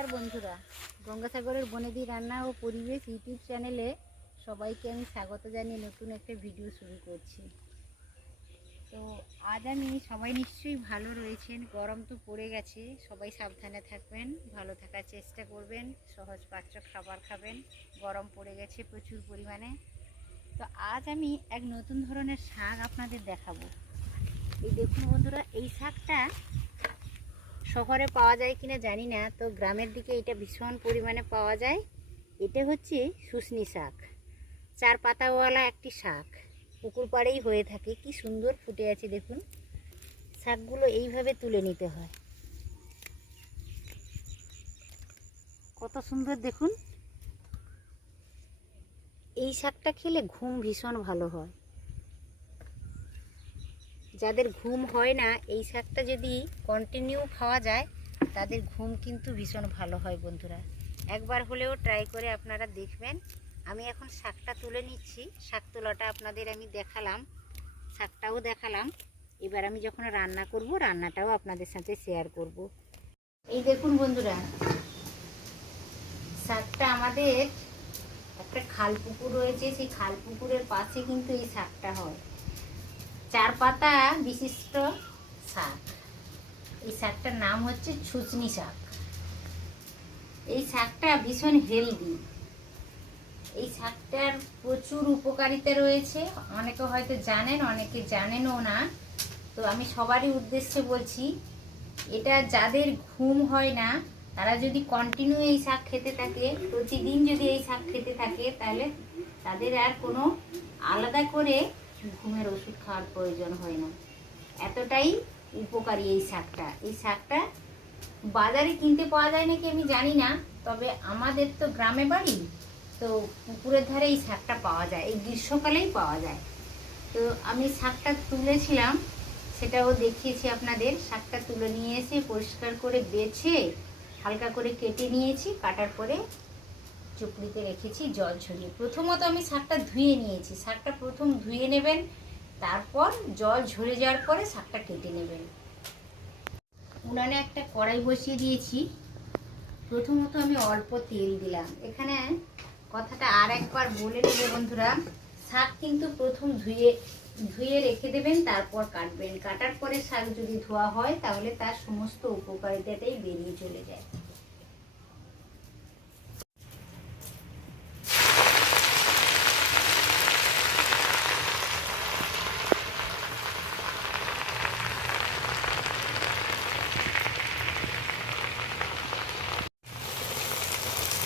নমস্কার বন্ধুরা। গঙ্গাসাগরের বনেদি রান্না ও পরিবেশ ইউটিউব চ্যানেলে সবাইকে আমি স্বাগত জানিয়ে নতুন একটা ভিডিও শুরু করছি। তো আজ আমি, সবাই নিশ্চয়ই ভালো রয়েছেন, গরম তো পড়ে গেছে, সবাই সাবধানে থাকবেন, ভালো থাকার চেষ্টা করবেন, সহজ পাচ্য খাবার খাবেন, গরম পড়ে গেছে প্রচুর পরিমাণে। তো আজ আমি এক নতুন ধরনের শাক আপনাদের দেখাবো। এই দেখুন বন্ধুরা, এই শাকটা শহরে পাওয়া যায় কিনা জানি না, তো গ্রামের দিকে এটা ভীষণ পরিমাণে পাওয়া যায়। এটা হচ্ছে শুশনি শাক। চার পাতাওয়ালা একটি শাক। পুকুর পাড়েই হয়ে থাকে। কি সুন্দর ফুটে আছে দেখুন। শাকগুলো এইভাবে তুলে নিতে হয়। কত সুন্দর দেখুন। এই শাকটা খেলে ঘুম ভীষণ ভালো হয়। যাদের ঘুম হয় না, এই শাকটা যদি কন্টিনিউ খাওয়া যায়, তাদের ঘুম কিন্তু ভীষণ ভালো হয় বন্ধুরা। একবার হলেও ট্রাই করে আপনারা দেখবেন। আমি এখন শাকটা তুলে নিচ্ছি। শাক তোলাটা আপনাদের আমি দেখালাম। শাকটাও দেখালাম। এবার আমি যখন রান্না করব, রান্নাটাও আপনাদের সাথে শেয়ার করব। এই দেখুন বন্ধুরা, শাকটা আমাদের একটা খাল পুকুর রয়েছে। সেই খাল পুকুরের পাশে কিন্তু এই শাকটা হয়। চার পাতা বিশিষ্ট শাক। এই শাকটার নাম হচ্ছে ছুচনি শাক। এই শাকটা ভীষণ হেলদি এই শাকটার প্রচুর উপকারিতা রয়েছে। অনেকে হয়তো জানেন, অনেকে জানেনও না। তো আমি সবারই উদ্দেশ্যে বলছি, এটা যাদের ঘুম হয় না, তারা যদি কন্টিনিউ এই শাক খেতে থাকে, প্রতিদিন যদি এই শাক খেতে থাকে, তাহলে তাদের আর কোনো আলাদা করে ঘুমের ওষুধ খাওয়ার প্রয়োজন হয় না। এতটাই উপকারী এই শাকটা। এই শাকটা বাজারে কিনতে পাওয়া যায় নাকি আমি জানি না, তবে আমাদের তো গ্রামে বাড়ি, তো পুকুরের ধারে এই শাকটা পাওয়া যায়, এই গ্রীষ্মকালেই পাওয়া যায়। তো আমি শাকটা তুলেছিলাম, সেটাও দেখিয়েছি আপনাদের। শাকটা তুলে নিয়ে এসে পরিষ্কার করে বেছে, হালকা করে কেটে নিয়েছি, কাটার পরে চুপড়িতে রেখেছি, জল ছড়িয়ে প্রথমত আমি শাকটা ধুয়ে নিয়েছি। শাকটা প্রথম ধুয়ে নেবেন, তারপর জল ঝরে যাওয়ার পরে শাকটা কেটে নেবেন। উনানে একটা কড়াই বসিয়ে দিয়েছি। প্রথমত আমি অল্প তেল দিলাম। এখানে কথাটা আর একবার বলে দেবো বন্ধুরা। শাক কিন্তু প্রথম ধুয়ে ধুয়ে রেখে দেবেন, তারপর কাটবেন। কাটার পরে শাক যদি ধোয়া হয়, তাহলে তার সমস্ত উপকারিতাটাই বেরিয়ে চলে যায়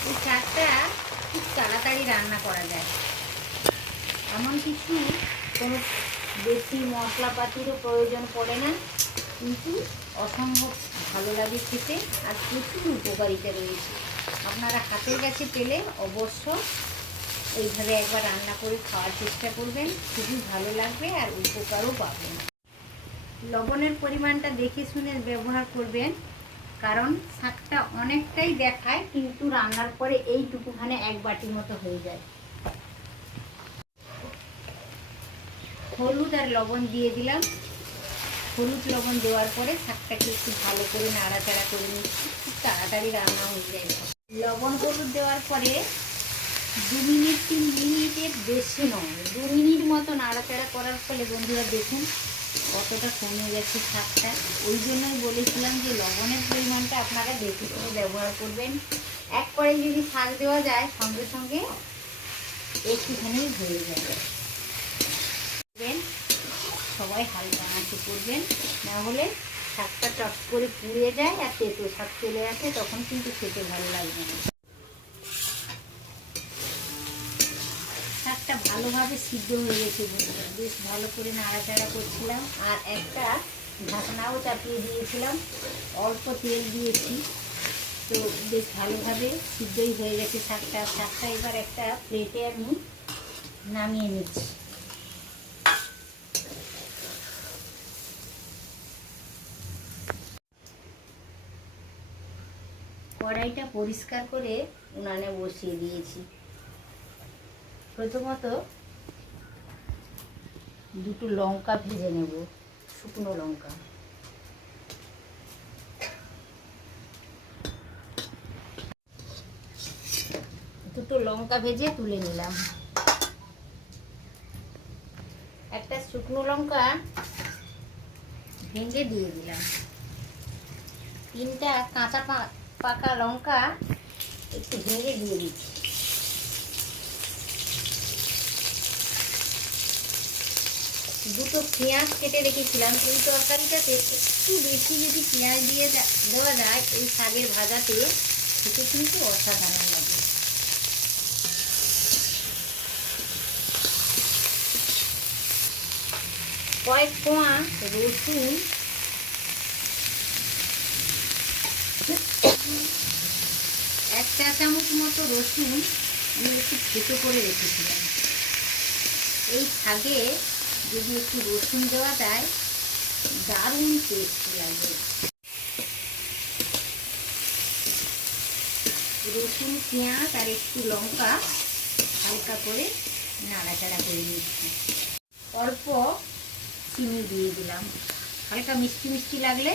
এই শাকটা খুব তাড়াতাড়ি রান্না করা যায় এমন কিছু কোনো বেশি মশলাপাতিরও প্রয়োজন পড়ে না, কিন্তু অসম্ভব ভালো লাগে খেতে আর প্রচুর উপকারিতা রয়েছে। আপনারা হাতের কাছে পেলে অবশ্য এইভাবে একবার রান্না করে খাওয়ার চেষ্টা করবেন, খুবই ভালো লাগবে আর উপকারও পাবেন। লবণের পরিমাণটা দেখে শুনে ব্যবহার করবেন, কারণ শাকটা অনেকটাই দেখায়, কিন্তু রান্নার পরে এইটুকুখানে এক বাটির মতো হয়ে যায়। হলুদ আর লবণ দিয়ে দিলাম। হলুদ লবণ দেওয়ার পরে শাকটাকে একটু ভালো করে নাড়াচাড়া করে নিচ্ছি। খুব তাড়াতাড়ি রান্না হয়ে যায়। লবণ হলুদ দেওয়ার পরে দু মিনিট, তিন মিনিটের বেশি নয়। দু মিনিট মতো নাড়াচাড়া করার ফলে বন্ধুরা দেখুন কতটা কমে গেছে শাকটা। ওই জন্যই বলেছিলাম যে লবণের পরিমাণটা আপনারা বেশি করে ব্যবহার করবেন। এক পরে যদি শাক দেওয়া যায় সঙ্গে সঙ্গে একটুখানি হয়ে যাবে। করবেন। সবাই হালকা আঁচে করবেন। না হলে শাকটা টক করে পুড়ে যায় আর তেতো শাক চলে আসে, তখন কিন্তু খেতে ভালো লাগবে না। শাকটা ভালোভাবে সিদ্ধ হয়ে গেছে বেশ ভালো করে নাড়াচাড়া করছিলাম আর একটা ঢাকনাও চাপিয়ে দিয়েছিলাম। অল্প তেল দিয়েছি। তো বেশ ভালোভাবে সিদ্ধই হয়ে গেছে শাকটা। শাকটা এবার একটা প্লেটে আমি নামিয়ে নিচ্ছি। কড়াইটা পরিষ্কার করে উনানে বসিয়ে দিয়েছি। প্রথমত দুটো লঙ্কা ভেজে নেব, শুকনো লঙ্কা। দুটো লঙ্কা ভেজে তুলে নিলাম। একটা শুকনো লঙ্কা ভেঙে দিয়ে দিলাম। তিনটা কাঁচা পাকা লঙ্কা একটু ভেঙে দিয়ে দিচ্ছি। দুটো পেঁয়াজ কেটে রেখেছিলাম এই তরকারিটাতে একটু বেশি যদি পেঁয়াজ দিয়ে দেওয়া যায়, এই শাকের ভাজাতে সেটা কিন্তু অসাধারণ লাগে। কয়েক কোয়া রসুন এক চা চামচ মতো রসুন আমি একটু থেতো করে রেখেছিলাম। এই শাকে যদি একটু রসুন দেওয়া যায়, দারুণ টেস্ট লাগে। রসুন, পেঁয়াজ আর একটু লঙ্কা হালকা করে নাড়াচাড়া করে নিচ্ছি। অল্প চিনি দিয়ে দিলাম। হালকা মিষ্টি মিষ্টি লাগলে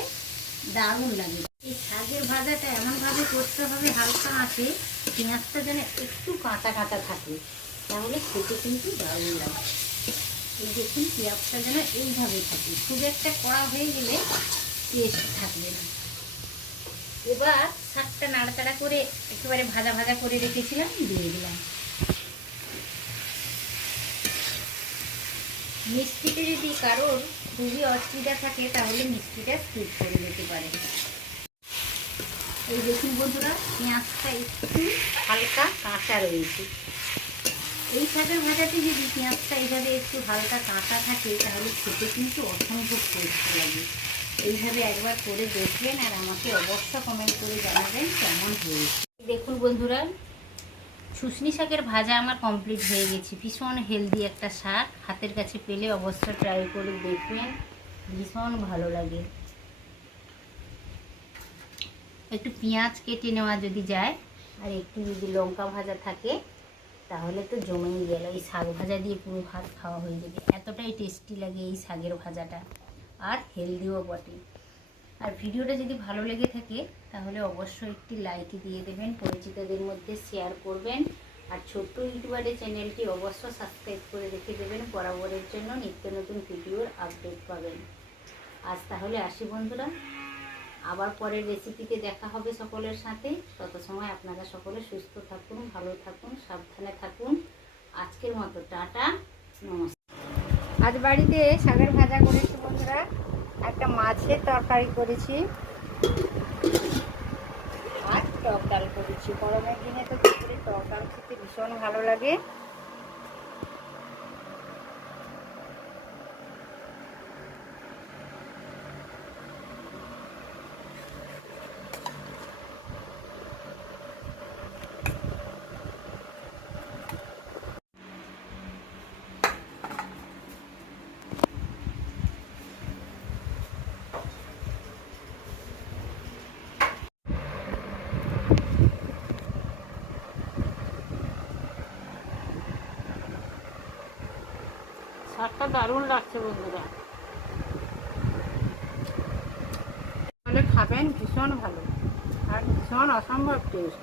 দারুণ লাগে। এই শাকের ভাজাটা এমনভাবে করতে হবে, হালকা আছে পেঁয়াজটা যেন একটু কাঁচা কাঁচা থাকে, তাহলে খেতে কিন্তু দারুণ লাগে। এই দেখুন, পেঁয়াজটা যেন এইভাবে থাকে, খুব একটা কড়া হয়ে গেলে টেস্ট থাকবে না। এবার শাকটা নাড়াচাড়া করে একেবারে ভাজা ভাজা করে রেখেছিলাম, দিয়ে দিলাম। মিষ্টিতে যদি কারোর খুবই অসুবিধা থাকে, তাহলে মিষ্টিটা স্কিপ করে দিতে পারেন। এই দেখুন বন্ধুরা, পেঁয়াজটা একটু হালকা কাঁচা রয়েছে। এই শাকের ভাজাতে যদি পেঁয়াজটা এইভাবে একটু হালকা কাঁচা থাকে, তাহলে খেতে কিন্তু অসম্ভব টেস্ট লাগে। এইভাবে একবার করে দেখবেন আর আমাকে অবশ্য কমেন্ট করে জানাবেন কেমন হয়েছে। দেখুন বন্ধুরা, শুশনি শাকের ভাজা আমার কমপ্লিট হয়ে গেছে। ভীষণ হেলদি একটা শাক। হাতের কাছে পেলে অবশ্য ট্রাই করে দেখবেন। ভীষণ ভালো লাগে। একটু পেঁয়াজ কেটে নেওয়া যদি যায়। আর একটু যদি লঙ্কা ভাজা থাকে, তাহলে তো জমেই গেল। এই শাক ভাজা দিয়ে পুরো ভাত খাওয়া হয়ে যাবে। এতটাই টেস্টি লাগে এই শাকের ভাজাটা। আর হেলদিও বটে। আর ভিডিওটা যদি ভালো লেগে থাকে, তাহলে অবশ্যই একটি লাইক দিয়ে দেবেন, পরিচিতদের মধ্যে শেয়ার করবেন। আর ছোট্ট ইউটিউবারের চ্যানেলটি অবশ্য সাবস্ক্রাইব করে রেখে দেবেন। বরাবরের জন্য নিত্য নতুন ভিডিওর আপডেট পাবেন। আজ তাহলে আসি বন্ধুরা। আবার পরের রেসিপিতে দেখা হবে সকলের সাথে। তত সময় আপনারা সকলে সুস্থ থাকুন, ভালো থাকুন, সাবধানে থাকুন। আজকের মতো টাটা, নমস্কার। আজ বাড়িতে শাকের ভাজা করেছি বন্ধুরা। একটা মাছের তরকারি করেছি। আর টক ডাল করেছি। গরমের দিনে তো টক ডাল খেতে ভীষণ ভালো লাগে। শাকটা দারুণ লাগছে বন্ধুরা। তাহলে খাবেন ভীষণ ভালো। আর ভীষণ অসম্ভব টেস্ট